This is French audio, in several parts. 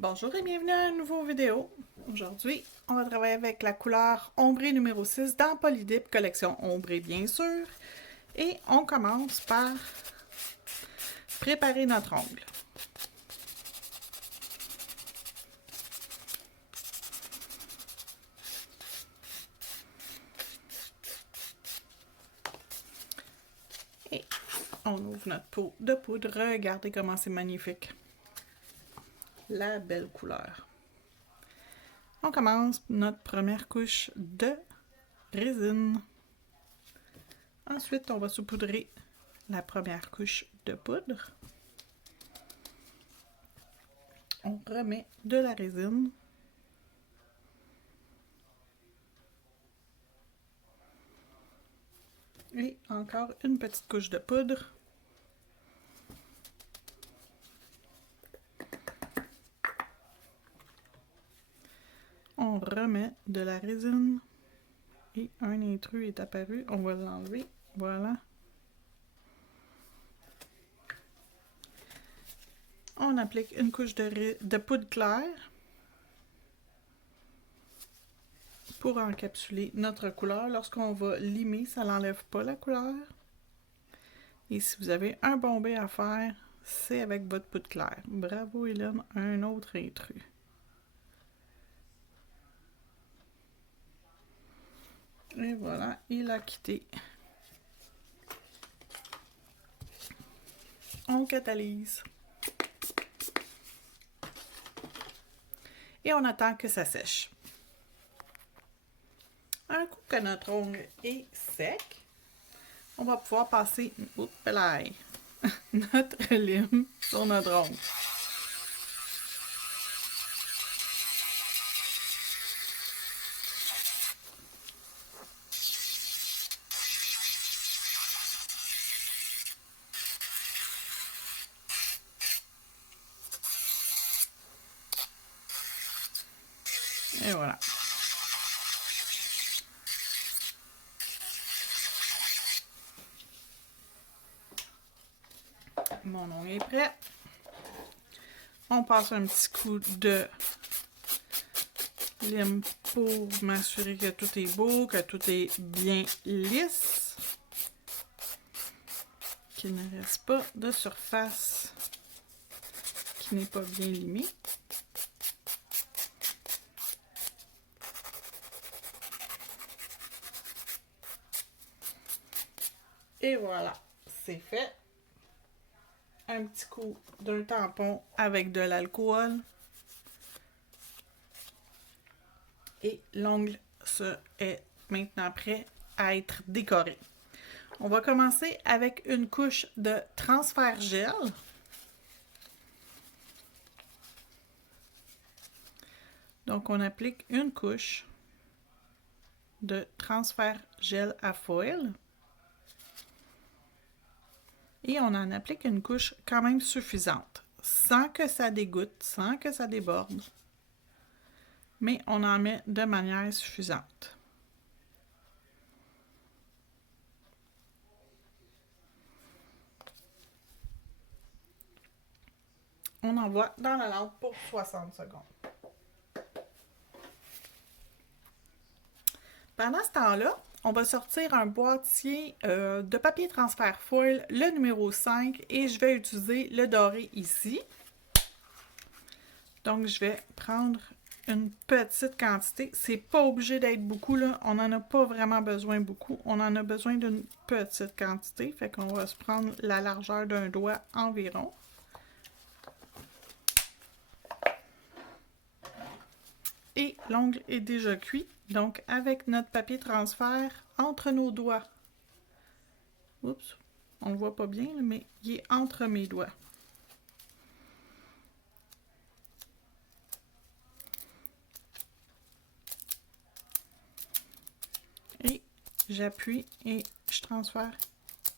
Bonjour et bienvenue à une nouvelle vidéo. Aujourd'hui, on va travailler avec la couleur ombrée numéro 6 dans Polydip, collection ombrée bien sûr. Et on commence par préparer notre ongle. Et on ouvre notre pot de poudre. Regardez comment c'est magnifique. La belle couleur. On commence notre première couche de résine. Ensuite, on va saupoudrer la première couche de poudre. On remet de la résine. Et encore une petite couche de poudre. On remet de la résine. Et un intrus est apparu. On va l'enlever. Voilà. On applique une couche de poudre claire pour encapsuler notre couleur. Lorsqu'on va limer, ça n'enlève pas la couleur. Et si vous avez un bombé à faire, c'est avec votre poudre claire. Bravo Hélène, un autre intrus. Et voilà, il a quitté. On catalyse. Et on attend que ça sèche. Un coup que notre ongle est sec, on va pouvoir passer notre lime sur notre ongle. Et voilà. Mon ongle est prêt. On passe un petit coup de lime pour m'assurer que tout est beau, que tout est bien lisse. Qu'il ne reste pas de surface qui n'est pas bien limée. Et voilà, c'est fait. Un petit coup d'un tampon avec de l'alcool. Et l'ongle est maintenant prêt à être décoré. On va commencer avec une couche de transfert gel. Donc, on applique une couche de transfert gel à foil. Et on en applique une couche quand même suffisante, sans que ça dégoûte, sans que ça déborde. Mais on en met de manière suffisante. On envoie dans la lampe pour 60 secondes. Pendant ce temps-là, on va sortir un boîtier de papier transfert foil, le numéro 5, et je vais utiliser le doré ici. Donc, je vais prendre une petite quantité. C'est pas obligé d'être beaucoup, là. On n'en a pas vraiment besoin beaucoup. On en a besoin d'une petite quantité. Fait qu'on va se prendre la largeur d'un doigt environ. Et l'ongle est déjà cuit. Donc, avec notre papier transfert entre nos doigts. Oups, on le voit pas bien, mais il est entre mes doigts. Et j'appuie et je transfère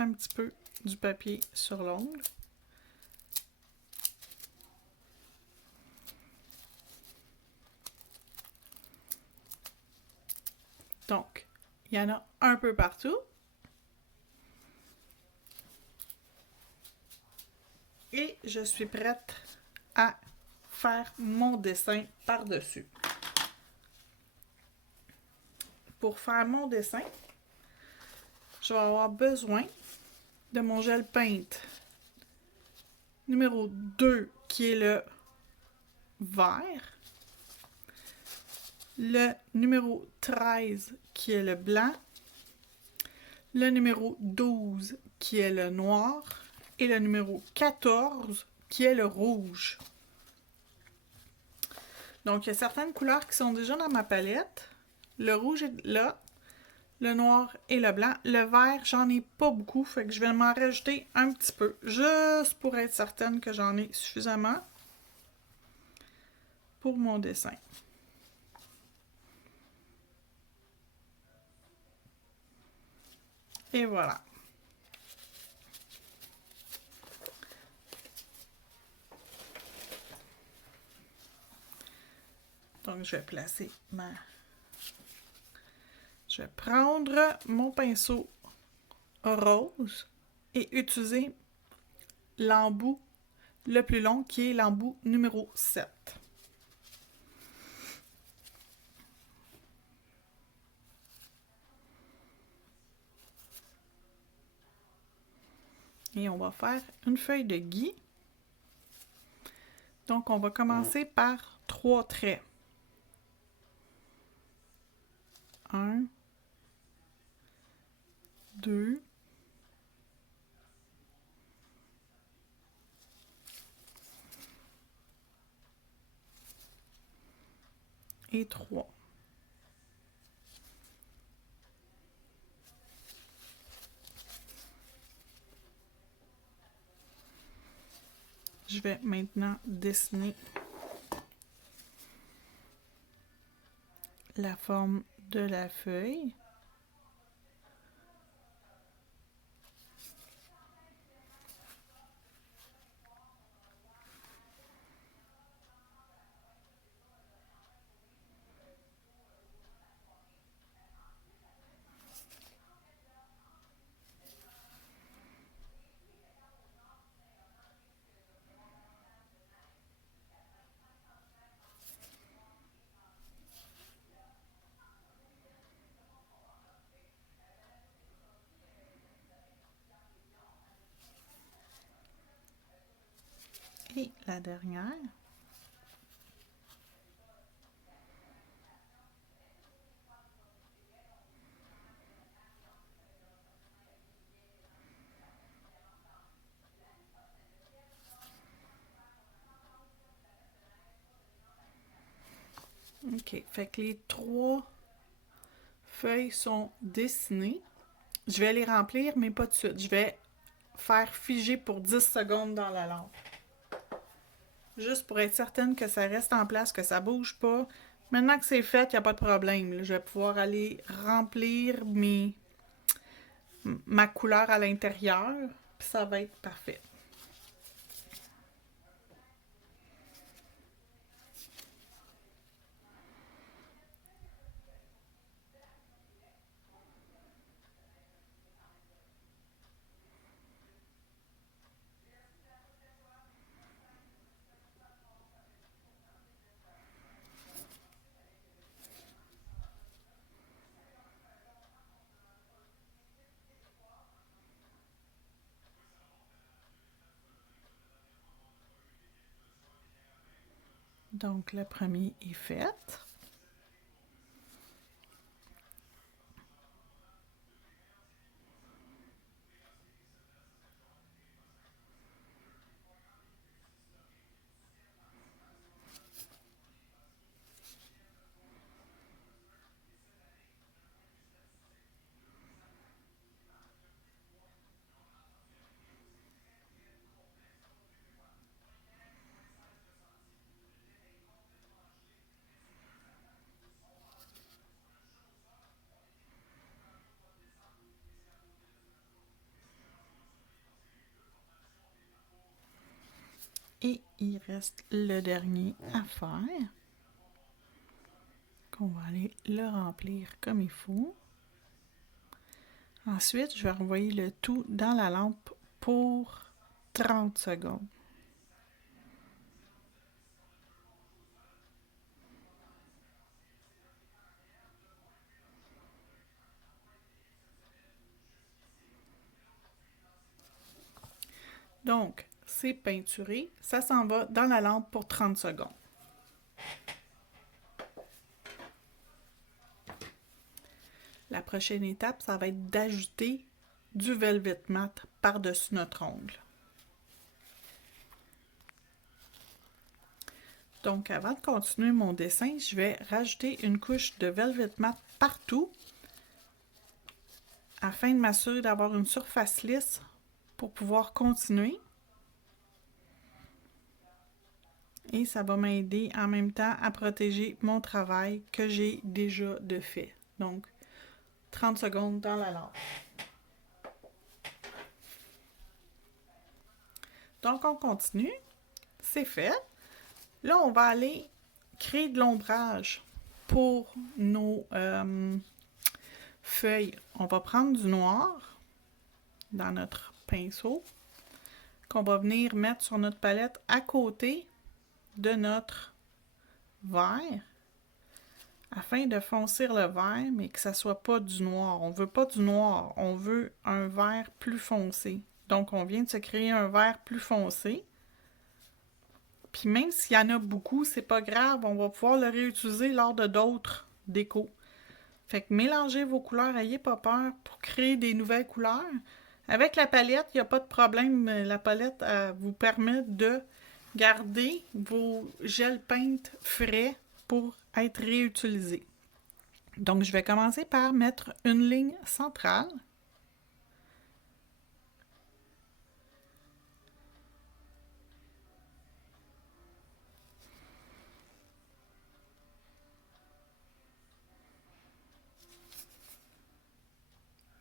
un petit peu du papier sur l'ongle. Donc, il y en a un peu partout. Et je suis prête à faire mon dessin par-dessus. Pour faire mon dessin, je vais avoir besoin de mon gel paint numéro 2 qui est le vert, le numéro 13 qui est le blanc, le numéro 12 qui est le noir et le numéro 14 qui est le rouge. Donc, il y a certaines couleurs qui sont déjà dans ma palette. Le rouge est là, le noir et le blanc. Le vert, j'en ai pas beaucoup, fait que je vais m'en rajouter un petit peu, juste pour être certaine que j'en ai suffisamment pour mon dessin. Et voilà. Donc, je vais placer Je vais prendre mon pinceau rose et utiliser l'embout le plus long qui est l'embout numéro 7. Et on va faire une feuille de gui. Donc, on va commencer par 3 traits. 1, 2, et 3. Je vais maintenant dessiner la forme de la feuille. Et la dernière. OK, fait que les 3 feuilles sont dessinées. Je vais les remplir, mais pas tout de suite. Je vais faire figer pour 10 secondes dans la lampe. Juste pour être certaine que ça reste en place, que ça bouge pas. Maintenant que c'est fait, il n'y a pas de problème. Je vais pouvoir aller remplir ma couleur à l'intérieur. Puis ça va être parfait. Donc, le premier est fait. Et il reste le dernier à faire. Qu'on va aller le remplir comme il faut. Ensuite, je vais renvoyer le tout dans la lampe pour 30 secondes. Donc, c'est peinturé. Ça s'en va dans la lampe pour 30 secondes. La prochaine étape, ça va être d'ajouter du Velvet Matte par-dessus notre ongle. Donc, avant de continuer mon dessin, je vais rajouter une couche de Velvet Matte partout afin de m'assurer d'avoir une surface lisse pour pouvoir continuer. Et ça va m'aider en même temps à protéger mon travail que j'ai déjà de fait. Donc, 30 secondes dans la lampe. Donc, on continue. C'est fait. Là, on va aller créer de l'ombrage pour nos feuilles. On va prendre du noir dans notre pinceau qu'on va venir mettre sur notre palette à côté de notre vert afin de foncir le vert, mais que ça ne soit pas du noir. On ne veut pas du noir, on veut un vert plus foncé. Donc, on vient de se créer un vert plus foncé. Puis même s'il y en a beaucoup, c'est pas grave, on va pouvoir le réutiliser lors de d'autres décos. Fait que mélangez vos couleurs, ayez pas peur pour créer des nouvelles couleurs. Avec la palette, il n'y a pas de problème. La palette vous permet de garder vos gels peintes frais pour être réutilisés. Donc, je vais commencer par mettre une ligne centrale.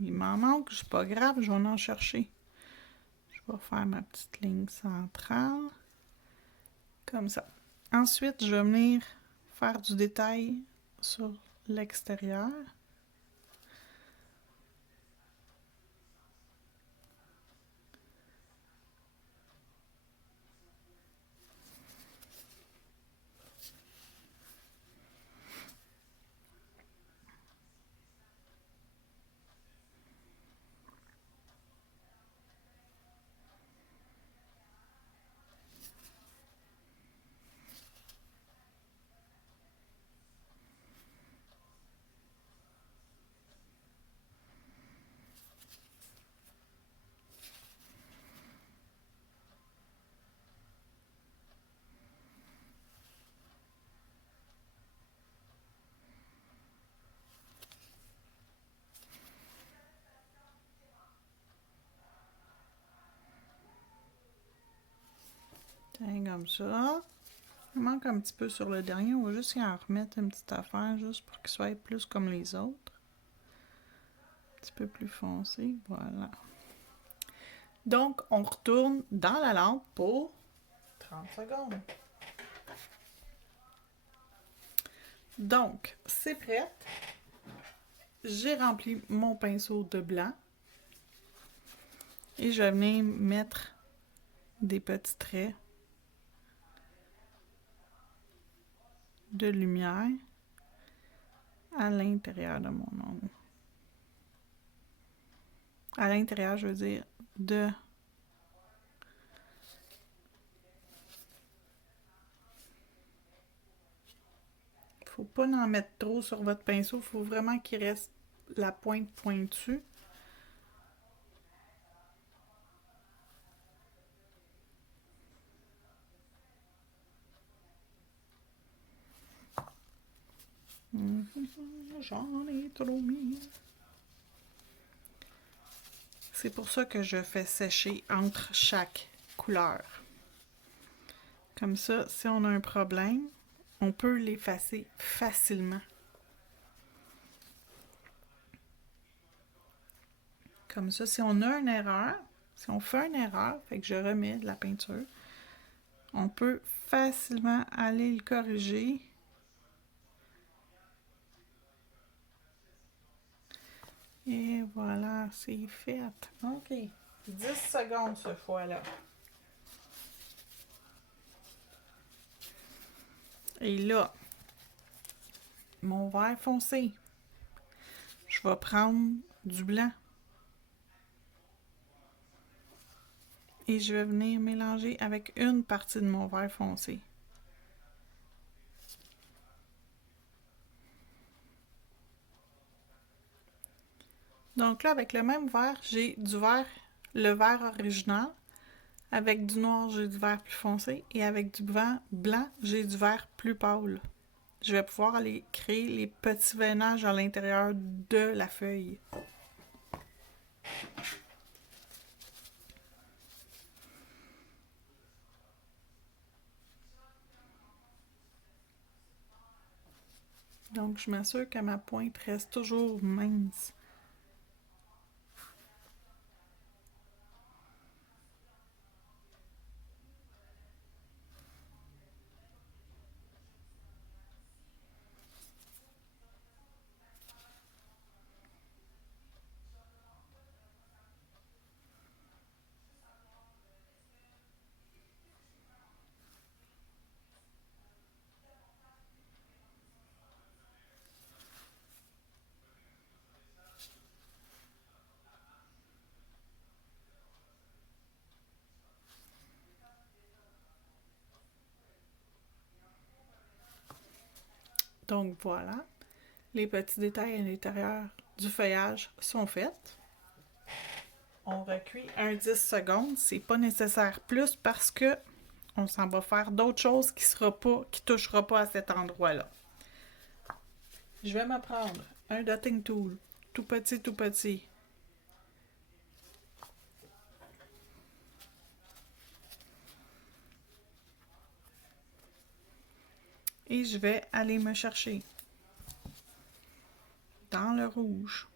Il m'en manque, c'est pas grave, je vais en chercher. Je vais faire ma petite ligne centrale. Comme ça. Ensuite, je vais venir faire du détail sur l'extérieur. Tiens, comme ça. Il manque un petit peu sur le dernier. On va juste y en remettre une petite affaire juste pour qu'il soit plus comme les autres. Un petit peu plus foncé. Voilà. Donc, on retourne dans la lampe pour 30 secondes. Donc, c'est prêt. J'ai rempli mon pinceau de blanc. Et je vais venir mettre des petits traits de lumière à l'intérieur de mon ongle. À l'intérieur, je veux dire, de... Faut pas en mettre trop sur votre pinceau. Il faut vraiment qu'il reste la pointe pointue. J'en ai trop mis. C'est pour ça que je fais sécher entre chaque couleur. Comme ça, si on a un problème, on peut l'effacer facilement. Comme ça, si on a une erreur, si on fait une erreur, fait que je remets de la peinture, on peut facilement aller le corriger. Et voilà, c'est fait. OK. 10 secondes cette fois-là. Et là, mon vert foncé, je vais prendre du blanc. Et je vais venir mélanger avec une partie de mon vert foncé. Donc là, avec le même vert, j'ai du vert, le vert original. Avec du noir, j'ai du vert plus foncé. Et avec du blanc, j'ai du vert plus pâle. Je vais pouvoir aller créer les petits veinages à l'intérieur de la feuille. Donc, je m'assure que ma pointe reste toujours mince. Donc voilà, les petits détails à l'intérieur du feuillage sont faits. On recuit un 10 secondes, c'est pas nécessaire plus parce que on s'en va faire d'autres choses qui touchera pas à cet endroit-là. Je vais me prendre un dotting tool, tout petit. Et je vais aller me chercher dans le rouge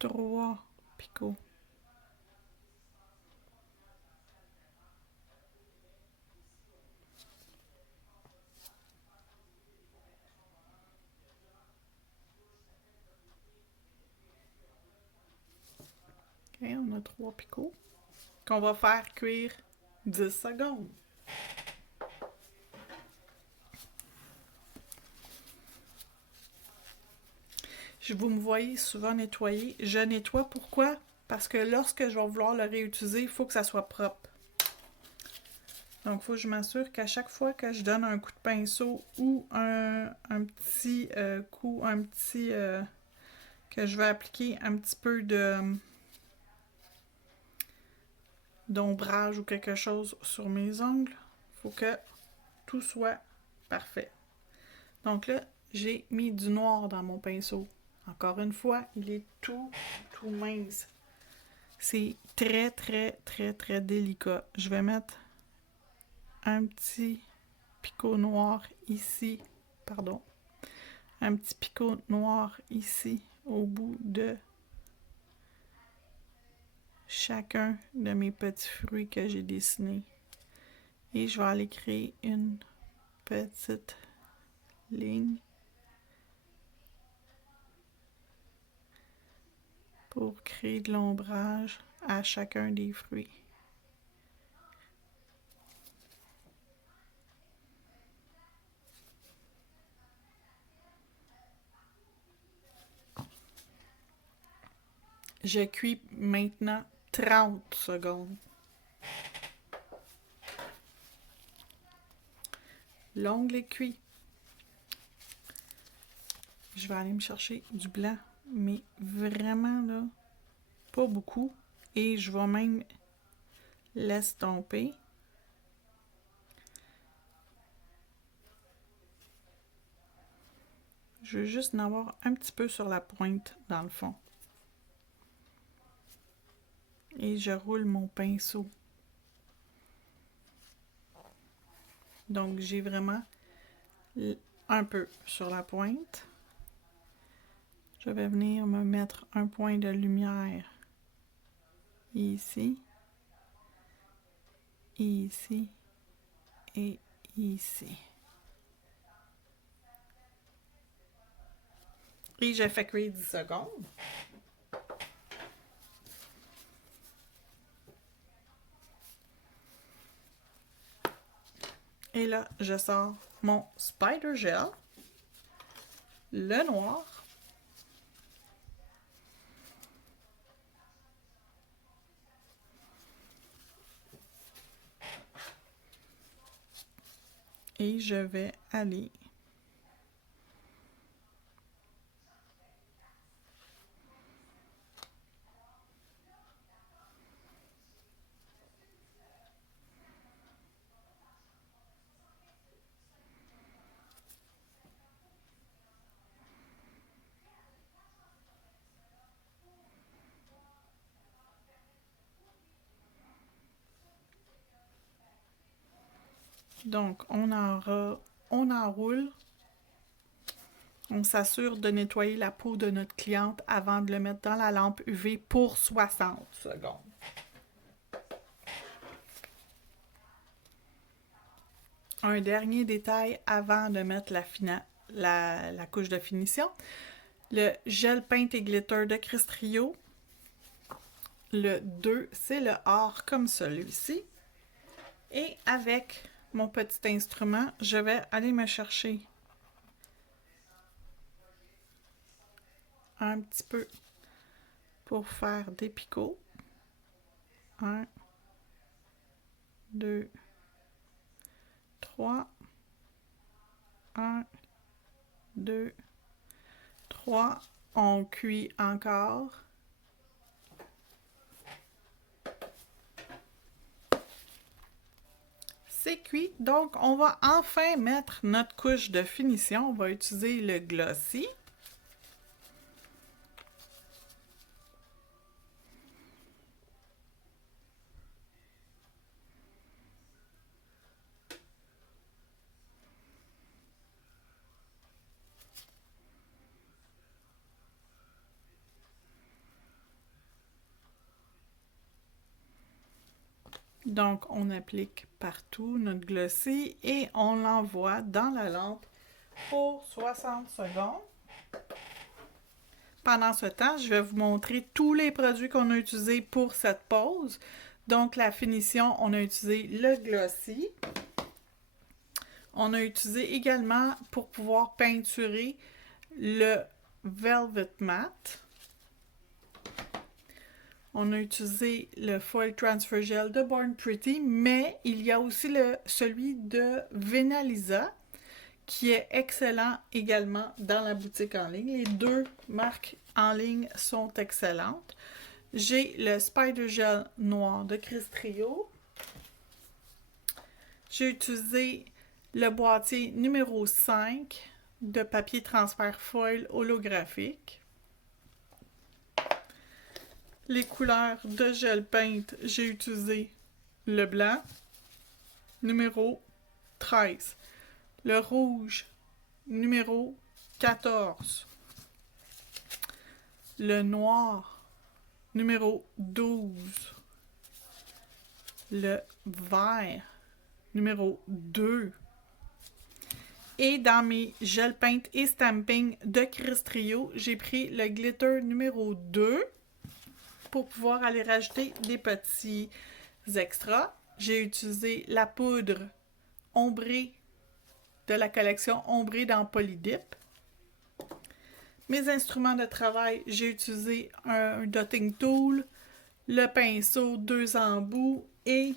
3 picots. Ok, on a 3 picots qu'on va faire cuire 10 secondes. Vous me voyez souvent nettoyer. Je nettoie pourquoi? Parce que lorsque je vais vouloir le réutiliser, il faut que ça soit propre. Donc, il faut que je m'assure qu'à chaque fois que je donne un coup de pinceau ou un petit coup, que je vais appliquer un petit peu d'ombrage ou quelque chose sur mes ongles, il faut que tout soit parfait. Donc là, j'ai mis du noir dans mon pinceau. Encore une fois, il est tout mince. C'est très délicat. Je vais mettre un petit picot noir ici. Pardon. Un petit picot noir ici au bout de chacun de mes petits fruits que j'ai dessinés. Et je vais aller créer une petite ligne pour créer de l'ombrage à chacun des fruits. Je cuis maintenant 30 secondes. L'ongle est cuit. Je vais aller me chercher du blanc, mais vraiment là, pas beaucoup. Et je vais même l'estomper. Je veux juste en avoir un petit peu sur la pointe dans le fond. Et je roule mon pinceau. Donc j'ai vraiment un peu sur la pointe. Je vais venir me mettre un point de lumière ici, ici et ici. Et je fais cuire 10 secondes. Et là, je sors mon Spider Gel, le noir, Et je vais aller donc, on enroule. On s'assure de nettoyer la peau de notre cliente avant de le mettre dans la lampe UV pour 60 secondes. Un dernier détail avant de mettre la couche de finition. Le gel Paint et Glitter de Crystrio. Le 2, c'est le or comme celui-ci. Et avec mon petit instrument, je vais aller me chercher un petit peu pour faire des picots. 1, 2, 3. 1, 2, 3. On cuit encore. C'est cuit, donc on va enfin mettre notre couche de finition. On va utiliser le Glossy. Donc, on applique partout notre Glossy et on l'envoie dans la lampe pour 60 secondes. Pendant ce temps, je vais vous montrer tous les produits qu'on a utilisés pour cette pause. Donc, la finition, on a utilisé le Glossy. On a utilisé également, pour pouvoir peinturer, le Velvet Matte. On a utilisé le Foil Transfer Gel de Born Pretty, mais il y a aussi celui de Venalisa, qui est excellent également dans la boutique en ligne. Les deux marques en ligne sont excellentes. J'ai le Spider Gel noir de Crystrio. J'ai utilisé le boîtier numéro 5 de papier transfert foil holographique. Les couleurs de gel paint, j'ai utilisé le blanc, numéro 13, le rouge, numéro 14, le noir, numéro 12, le vert, numéro 2. Et dans mes gel paint et stamping de Crystrio, j'ai pris le glitter numéro 2 pour pouvoir aller rajouter des petits extras. J'ai utilisé la poudre ombrée de la collection ombrée dans Polydip. Mes instruments de travail, j'ai utilisé un dotting tool, le pinceau 2 embouts et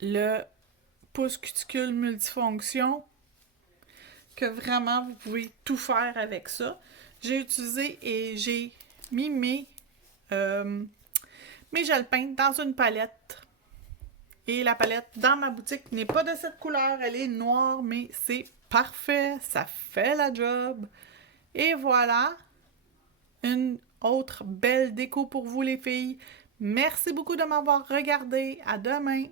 le pouce cuticule multifonction, que vraiment vous pouvez tout faire avec ça. J'ai utilisé et j'ai mis mes gel paint dans une palette. Et la palette dans ma boutique n'est pas de cette couleur, elle est noire, mais c'est parfait, ça fait la job. Et voilà, une autre belle déco pour vous les filles. Merci beaucoup de m'avoir regardé. À demain!